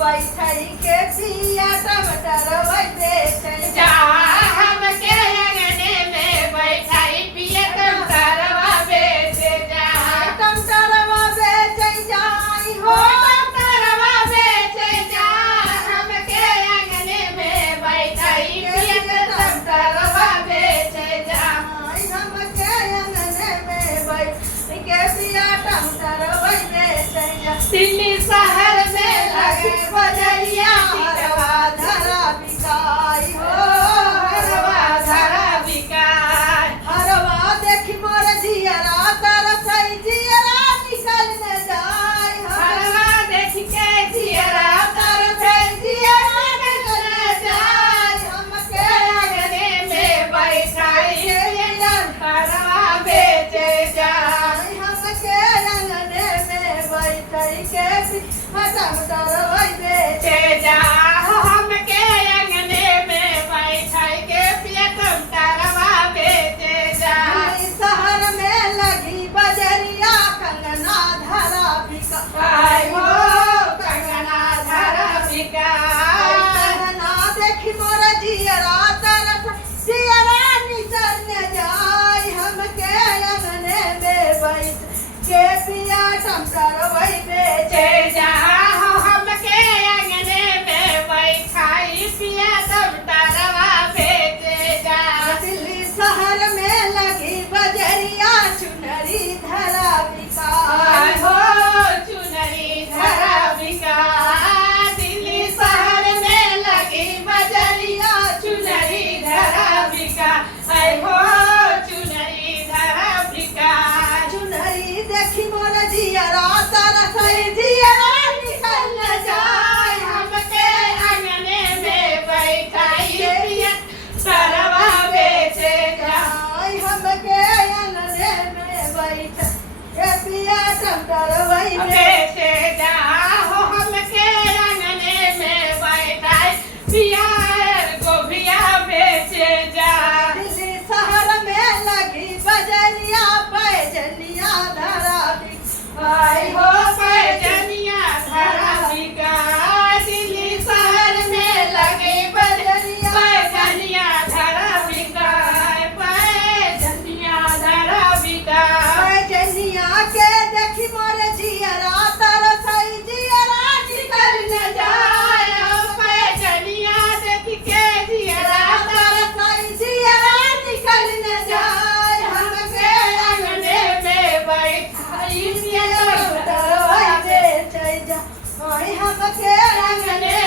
बैठाई के पिया टमाटर वही बेचे जा हमके अंगने में बैठाई पिया टमाटरवा बेचे जा टमाटरवा बेचे जाई हो टमाटरवा बेचे जा हमके अंगने में बैठाई पिया टमाटरवा बेचे जा हमके अंगने में बैठ के पिया टमाटर वही बेचे जा दिल्ली शहर में लगे बजरिया हरवा धरा बिकाई हो हरवा धरा बिकाय हरवा देखी मोर जियरा तरसई जियरा निकल न जाय हरवा देख के जियरा तरसे जियरा निकल जाय हमके अंगने में बैठाई टमाटरवा बेचे जा हमके अंगने में बैठई के टमाटर वही बेचे बेचे जा हमके अंगने में बैठाई के पिया टमाटरवा बेचे जा शहर में लगी बजरिया कंगना धरा बिका आय हो कंगना धरा बिकाय कंगना देखी मोर जियरा तरस जियरा निकल न जाय हमके अंगने में बैठ के पिया टमाटर वही बेचे बेचे जा हमके अंगने में बैठाई पिया टमाटरवा बेचे जा दिल्ली शहर में लगी बजरिया चुनरी धरा आय बिका हो चुनरी धरा बिकाय दिल्ली शहर में लगी बजरिया चुनरी धरा बिकाय आय हो चुनरी धरा बिकाय चुनरी देखी मोर जियरा तरसई जियरा निकल न जाय हमके अंगने में बैठाई पिया टमाटरवा बेचे जा जाय हमके अंगने में बैठ के पिया टमाटर वही बेचे जा हमके अंगने में बैठाई पिया गोभिया बेचे जा दिल्ली शहर में लगी बजरिया पैजनिया धरा आय हो पैजनिया धरा बिकाय दिल्ली शहर में लगे पैजनिया धरा बिकाय पैजनिया धरा बिकाय पैजनिया के देखी मोर जियरा तरसई जियरा निकल न जाय पैजनिया देख के जियरा तरसई जियरा निकल न जाय हमके अंगने में बैठाई पिया टमाटर वही बेचे जा हमके अंगने